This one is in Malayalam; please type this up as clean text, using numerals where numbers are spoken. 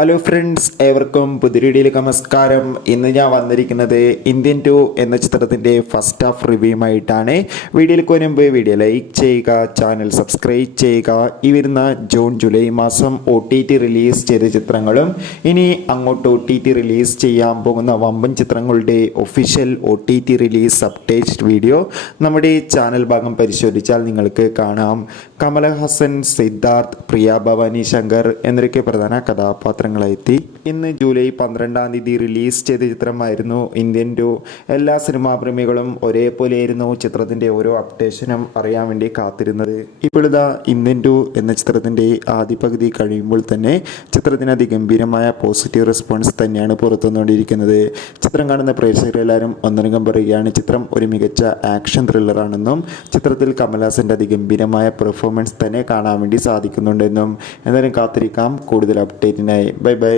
ഹലോ ഫ്രണ്ട്സ്, ഏവർക്കും പുതിയ വീഡിയോയിലേക്ക് നമസ്കാരം. ഇന്ന് ഞാൻ വന്നിരിക്കുന്നത് ഇന്ത്യൻ 2 എന്ന ചിത്രത്തിൻ്റെ ഫസ്റ്റ് ഹാഫ് റിവ്യൂമായിട്ടാണ്. വീഡിയോയിലേക്ക് മുൻപ് വീഡിയോ ലൈക്ക് ചെയ്യുക, ചാനൽ സബ്സ്ക്രൈബ് ചെയ്യുക. ഈ വരുന്ന ജൂൺ ജൂലൈ മാസം OTT റിലീസ് ചെയ്ത ചിത്രങ്ങളും ഇനി അങ്ങോട്ട് OTT റിലീസ് ചെയ്യാൻ പോകുന്ന വമ്പൻ ചിത്രങ്ങളുടെ official OTT release update video നമ്മുടെ ചാനൽ ഭാഗം പരിശോധിച്ചാൽ നിങ്ങൾക്ക് കാണാം. കമലഹാസൻ, സിദ്ധാർത്ഥ്, പ്രിയ ഭവാനി ശങ്കർ എന്നൊക്കെ പ്രധാന കഥാപാത്രങ്ങളെത്തി. ഇന്ന് ജൂലൈ 12-ാം തീയതി റിലീസ് ചെയ്ത ചിത്രമായിരുന്നു ഇന്ത്യൻ 2. എല്ലാ സിനിമാ പ്രേമികളും ഒരേപോലെയായിരുന്നു ചിത്രത്തിൻ്റെ ഓരോ അപ്ഡേഷനും അറിയാൻ വേണ്ടി കാത്തിരുന്നത്. ഇപ്പോഴിതാ ഇന്ത്യൻ 2 എന്ന ചിത്രത്തിൻ്റെ ആദ്യ പകുതി കഴിയുമ്പോൾ തന്നെ ചിത്രത്തിന് അതിഗംഭീരമായ പോസിറ്റീവ് റെസ്പോൺസ് തന്നെയാണ് പുറത്തുവന്നുകൊണ്ടിരിക്കുന്നത്. ചിത്രം കാണുന്ന പ്രേക്ഷകരെല്ലാവരും ഒന്നടങ്കം പറയുകയാണ് ചിത്രം ഒരു മികച്ച ആക്ഷൻ ത്രില്ലറാണെന്നും ചിത്രത്തിൽ കമലഹാസൻ്റെ അതിഗംഭീരമായ പെർഫോമൻസ് തന്നെ കാണാൻ വേണ്ടി സാധിക്കുന്നുണ്ടെന്നും. എന്തായാലും കാത്തിരിക്കാം കൂടുതൽ അപ്ഡേറ്റിനായി. Bye bye.